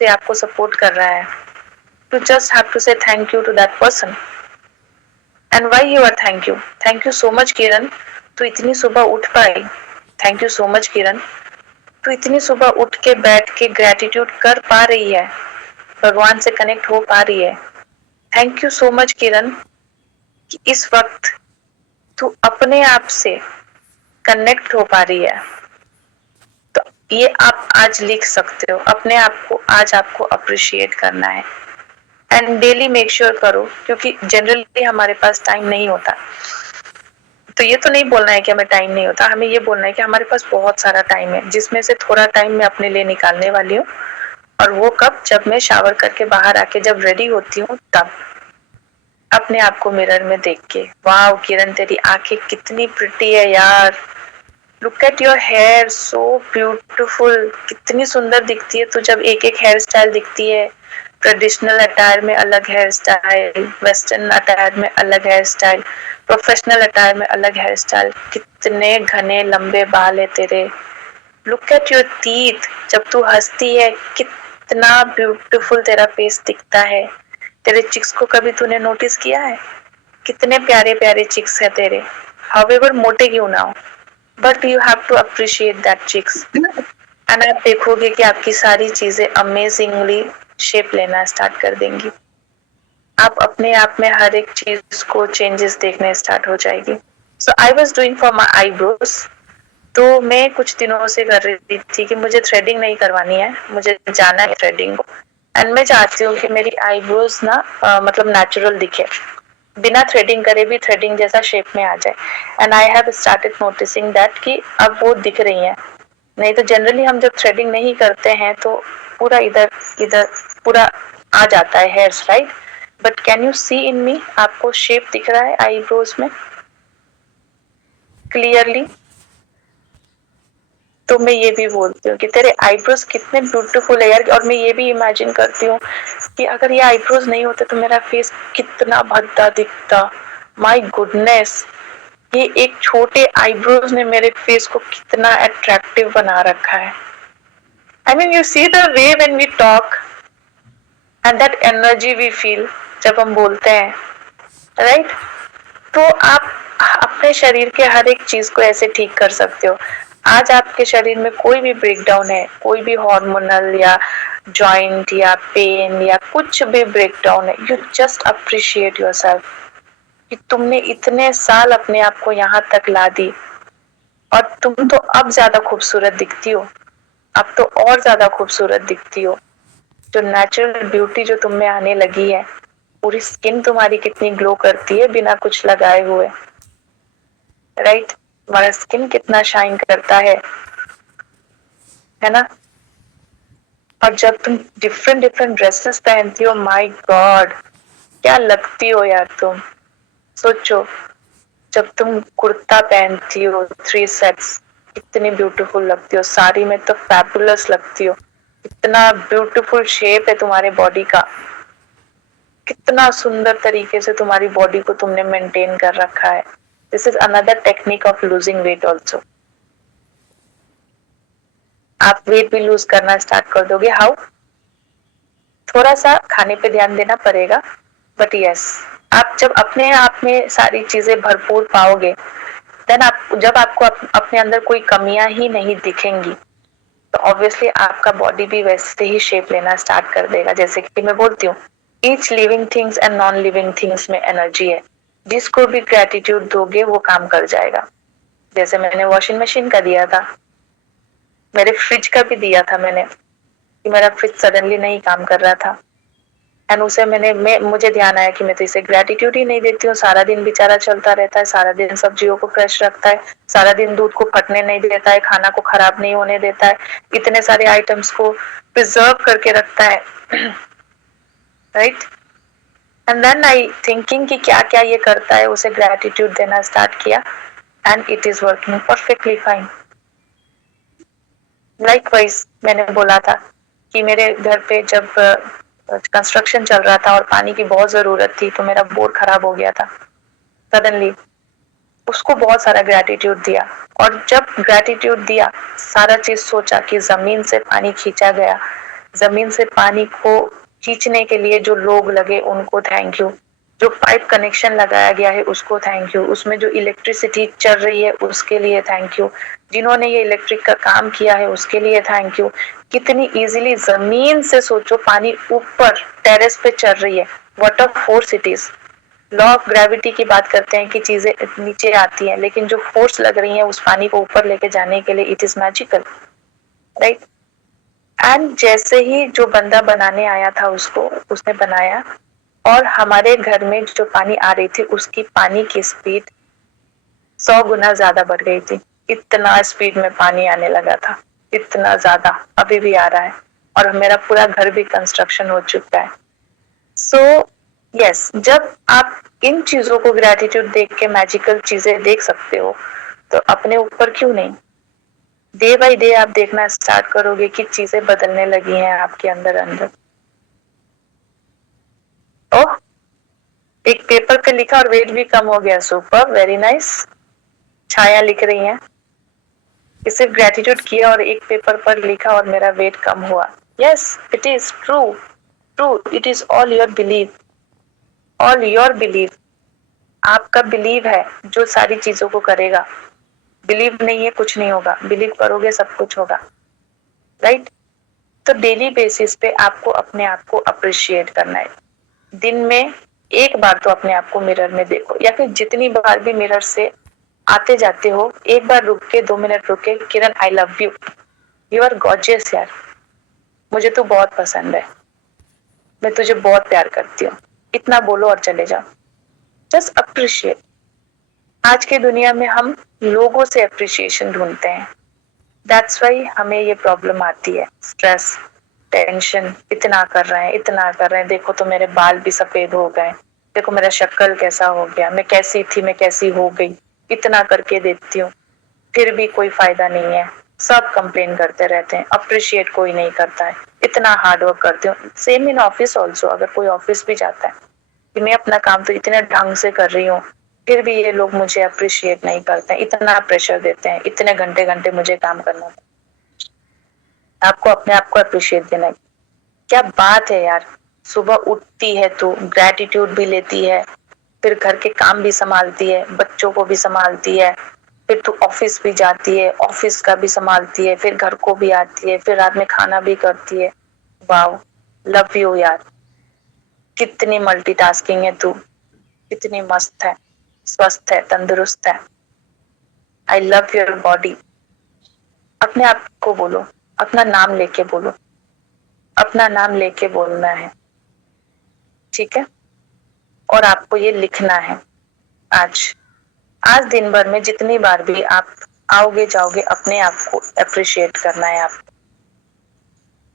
से आपको सपोर्ट कर रहा है, you just have to say thank you to that person. And why you are thank you so much किरण, तू इतनी सुबह उठ पाई, थैंक यू सो मच किरण, तू इतनी सुबह उठ के बैठ के ग्रेटिट्यूड कर पा रही है, भगवान से कनेक्ट हो पा रही है, थैंक यू सो मच किरण कि इस वक्त तू अपने आप से कनेक्ट हो पा रही है। तो ये आप आज लिख सकते हो, अपने आप को आज आपको अप्रिशिएट करना है। एंड डेली मेक श्योर करो, क्योंकि जनरली हमारे पास टाइम नहीं होता, तो ये तो नहीं बोलना है कि हमें टाइम नहीं होता, हमें ये बोलना है कि हमारे पास बहुत सारा टाइम है, जिसमें से थोड़ा टाइम मैं अपने लिए निकालने वाली हूँ। और वो कब, जब मैं शावर करके बाहर आके जब रेडी होती हूँ तब, अपने आप को मिरर में देख के, वाओ किरण तेरी आंखें कितनी प्रिटी है यार, look at your hair so beautiful, कितनी सुंदर दिखती है तू जब एक एक हेयर स्टाइल दिखती है। ट्रेडिशनल अटायर में अलग हेयर स्टाइल, वेस्टर्न अटायर में अलग हेयर स्टाइल, प्रोफेशनल अटायर में अलग हेयर स्टाइल, कितने घने लंबे बाल है तेरे। लुक एट योर टीथ, जब तू हंसती है कितना ब्यूटीफुल तेरा फेस दिखता है। तेरे चिक्स को कभी तूने नोटिस किया है, कितने प्यारे प्यारे चिक्स है तेरे, हाउएवर मोटे क्यों ना हो, but you have to appreciate that chicks. And आप देखोगे कि आपकी सारी चीजें अमेजिंगली शेप लेना स्टार्ट कर देंगी, आप अपने आप में हर एक चीज को चेंजेस देखने स्टार्ट हो जाएगी। So I was doing for my eyebrows, तो मैं कुछ दिनों से कर रही थी कि मुझे थ्रेडिंग नहीं करवानी है, मुझे जाना है थ्रेडिंग को। एंड मैं चाहती हूँ कि मेरी आईब्रोज ना मतलब नेचुरल दिखे, बिना थ्रेडिंग करे भी थ्रेडिंग जैसा शेप में आ जाए। And I have started noticing that कि अब वो दिख रही हैं। नहीं तो जनरली हम जब थ्रेडिंग नहीं करते हैं तो पूरा इधर इधर पूरा आ जाता है hairs, right? But can you see in me, आपको शेप दिख रहा है आईब्रोज में क्लियरली? तो मैं ये भी बोलती हूँ कि तेरे आईब्रोज कितने ब्यूटीफुल है यार, और मैं ये भी इमेजिन करती हूँ कि अगर ये आईब्रोज नहीं होते तो मेरा फेस कितना भद्दा दिखता। माय गुडनेस, ये एक छोटे आईब्रोज ने मेरे फेस को कितना अट्रैक्टिव बना रखा है। I mean you see the way when we talk and that energy we feel जब हम बोलते हैं, राइट? तो आप अपने शरीर के हर एक चीज को ऐसे ठीक कर सकते हो। आज आपके शरीर में कोई भी ब्रेकडाउन है, कोई भी हार्मोनल या जॉइंट या पेन या कुछ भी ब्रेकडाउन है, यू जस्ट अप्रिशिएट योरसेल्फ कि तुमने इतने साल अपने आप को यहाँ तक ला दी, और तुम तो अब ज्यादा खूबसूरत दिखती हो, अब तो और ज्यादा खूबसूरत दिखती हो। जो नेचुरल ब्यूटी जो तुम में आने लगी है, पूरी स्किन तुम्हारी कितनी ग्लो करती है बिना कुछ लगाए हुए, राइट? तुम्हारा स्किन कितना शाइन करता है ना? और जब तुम डिफरेंट डिफरेंट ड्रेसेस पहनती हो, माय गॉड क्या लगती हो यार तुम। सोचो, जब तुम कुर्ता पहनती हो 3 सेट्स, कितनी ब्यूटीफुल लगती हो, साड़ी में तो फैबुलस लगती हो, इतना ब्यूटीफुल शेप है तुम्हारे बॉडी का, कितना सुंदर तरीके से तुम्हारी बॉडी को तुमने मेंटेन कर रखा है। This is another technique of losing weight also. आप वेट भी लूज करना स्टार्ट कर दोगे। हाउ? थोड़ा सा खाने पे ध्यान देना पड़ेगा, बट यस, आप जब अपने आप में सारी चीजें भरपूर पाओगे, देन आप जब आपको अपने अंदर कोई कमियां ही नहीं दिखेंगी, तो ऑब्वियसली आपका बॉडी भी वैसे ही शेप लेना स्टार्ट कर देगा। जैसे कि मैं बोलती हूँ, each living things and non living things में एनर्जी है, जिसको भी ग्रेटिट्यूड दोगे वो काम कर जाएगा। जैसे मैंने वॉशिंग मशीन का दिया था, मेरे फ्रिज का भी दिया था मैंने, कि मेरा फ्रिज सडनली नहीं काम कर रहा था, एंड उसे मुझे ध्यान आया कि मैं तो इसे ग्रेटिट्यूड ही नहीं देती हूँ। सारा दिन बेचारा चलता रहता है, सारा दिन सब्जियों को फ्रेश रखता है, सारा दिन दूध को फटने नहीं देता है, खाना को खराब नहीं होने देता है, इतने सारे आइटम्स को प्रिजर्व करके रखता है, right? And then I thinking कि क्या क्या ये करता है, उसे ग्रेटिट्यूड देना स्टार्ट किया, and it is working perfectly fine. Likewise मैंने बोला था कि मेरे घर पे जब कंस्ट्रक्शन चल रहा था और पानी की बहुत जरूरत थी, तो मेरा बोर खराब हो गया था सडनली, उसको बहुत सारा ग्रेटिट्यूड दिया, और जब ग्रेटिट्यूड दिया, सारा चीज सोचा कि जमीन से पानी खींचा गया, जमीन से पानी को खींचने के लिए जो लोग लगे उनको थैंक यू, जो पाइप कनेक्शन लगाया गया है उसको थैंक यू, उसमें जो इलेक्ट्रिसिटी चल रही है उसके लिए थैंक यू, जिन्होंने ये इलेक्ट्रिक का काम किया है उसके लिए थैंक यू। कितनी इजीली जमीन से सोचो पानी ऊपर टेरेस पे चल रही है, what a force it is. Law of gravity की बात करते हैं कि चीजें नीचे आती हैं, लेकिन जो फोर्स लग रही है उस पानी को ऊपर लेके जाने के लिए, it is magical, right. And जैसे ही जो बंदा बनाने आया था उसको उसने बनाया, और हमारे घर में जो पानी आ रही थी उसकी पानी की स्पीड 100 गुना ज्यादा बढ़ गई थी। इतना स्पीड में पानी आने लगा था, इतना ज्यादा, अभी भी आ रहा है, और मेरा पूरा घर भी कंस्ट्रक्शन हो चुका है। सो यस, जब आप इन चीजों को ग्रेटिट्यूड देख के मैजिकल चीजें देख सकते हो, तो अपने ऊपर क्यों नहीं। डे बाय डे आप देखना स्टार्ट करोगे कि चीजें बदलने लगी हैं आपके अंदर अंदर। ओह, एक पेपर पे लिखा और वेट भी कम हो गया, सुपर, वेरी नाइस। छाया लिख रही हैं कि सिर्फ ग्रेटिट्यूड किया और एक पेपर पर लिखा और मेरा वेट कम हुआ। Yes, it is true, true, it is all your believe, all your believe. आपका बिलीव है जो सारी चीजों को करेगा। बिलीव नहीं है कुछ नहीं होगा, बिलीव करोगे सब कुछ होगा, राइट। तो डेली बेसिस पे आपको अपने आप को अप्रिशिएट करना है। दिन में एक बार तो अपने आप को मिरर में देखो, या फिर जितनी बार भी मिरर से आते जाते हो, एक बार रुक के 2 मिनट रुक के, Kiran I love you, you are gorgeous यार, मुझे तू बहुत पसंद है, मैं तुझे बहुत प्यार करती हूँ, इतना बोलो और चले जाओ। Just appreciate. आज की दुनिया में हम लोगों से अप्रिशिएशन ढूंढते हैं, दैट्स वाई हमें ये प्रॉब्लम आती है, स्ट्रेस, टेंशन, इतना कर रहे हैं, इतना कर रहे हैं, देखो तो मेरे बाल भी सफेद हो गए, देखो मेरा शक्ल कैसा हो गया, मैं कैसी थी मैं कैसी हो गई, इतना करके देती हूँ फिर भी कोई फायदा नहीं है, सब कंप्लेन करते रहते हैं, अप्रिशिएट कोई नहीं करता है, इतना हार्ड वर्क करती हूँ। सेम इन ऑफिस ऑल्सो, अगर कोई ऑफिस भी जाता है कि मैं अपना काम तो इतने ढंग से कर रही हूँ, फिर भी ये लोग मुझे अप्रिशिएट नहीं करते हैं, इतना प्रेशर देते हैं, इतने घंटे घंटे मुझे काम करना। आपको अपने आप को अप्रिशिएट देना है। क्या बात है यार, सुबह उठती है तो ग्रेटिट्यूड भी लेती है, फिर घर के काम भी संभालती है, बच्चों को भी संभालती है, फिर तू ऑफिस भी जाती है, ऑफिस का भी संभालती है, फिर घर को भी आती है, फिर रात में खाना भी करती है। वाओ, लव यू यार, कितनी मल्टीटास्किंग है तू, कितनी मस्त है, स्वस्थ है, तंदुरुस्त है। I love your body. अपने आप को बोलो, अपना नाम लेके बोलो, अपना नाम लेके बोलना है, ठीक है। और आपको ये लिखना है। आज आज दिन भर में जितनी बार भी आप आओगे जाओगे, अपने आप को अप्रिशिएट करना है आपको।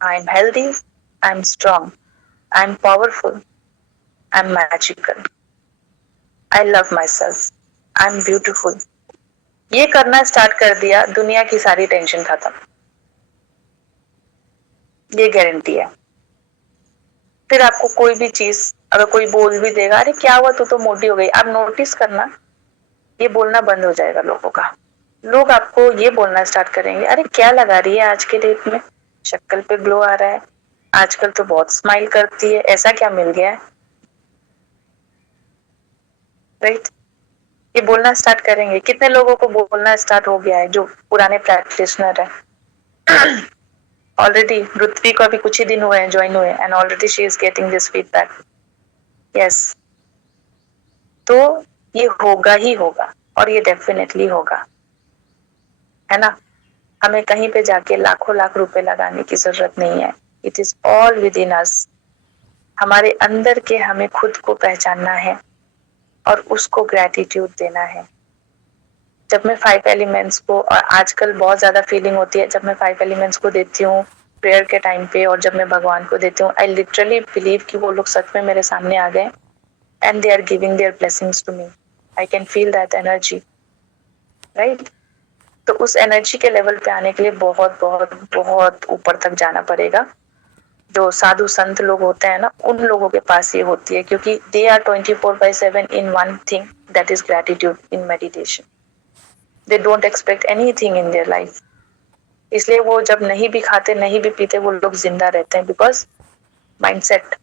I am healthy, I am strong, I am powerful, I am magical, I love my self, I am beautiful. ये करना स्टार्ट कर दिया, दुनिया की सारी टेंशन खत्म, ये गारंटी है। फिर आपको कोई भी चीज अगर कोई बोल भी देगा, अरे क्या हुआ तू तो मोटी हो गई, आप नोटिस करना, ये बोलना बंद हो जाएगा लोगों का। लोग आपको ये बोलना स्टार्ट करेंगे, अरे क्या लगा रही है आज के डेट में, शक्ल पे ग्लो आ रहा है, आजकल तो बहुत स्माइल करती है, ऐसा क्या मिल गया है, राइट। ये बोलना स्टार्ट करेंगे। कितने लोगों को बोलना स्टार्ट हो गया है जो पुराने प्रैक्टिशनर है। ऑलरेडी पृथ्वी को अभी कुछ ही दिन हुए हैं ज्वाइन हुए, and already she is getting this feedback. Yes, तो ये होगा ही होगा, और ये डेफिनेटली होगा, है ना। हमें कहीं पे जाके लाखों लाख रुपए लगाने की जरूरत नहीं है, it is all within us. हमारे अंदर के हमें खुद को पहचानना है और उसको ग्रेटिट्यूड देना है। जब मैं 5 एलिमेंट्स को, और आजकल बहुत ज्यादा फीलिंग होती है जब मैं 5 एलिमेंट्स को देती हूँ प्रेयर के टाइम पे, और जब मैं भगवान को देती हूँ, आई लिटरली बिलीव कि वो लोग सच में मेरे सामने आ गए and they are giving their blessings to me. I can feel that energy, right. तो उस एनर्जी के लेवल पे आने के लिए बहुत बहुत बहुत ऊपर तक जाना पड़ेगा। जो साधु संत लोग होते हैं ना, उन लोगों के पास ये होती है, क्योंकि they are 24/7 in one thing, that is gratitude in meditation. They don't expect anything in their life. इसलिए वो जब नहीं भी खाते नहीं भी पीते वो लोग जिंदा रहते हैं, बिकॉज माइंडसेट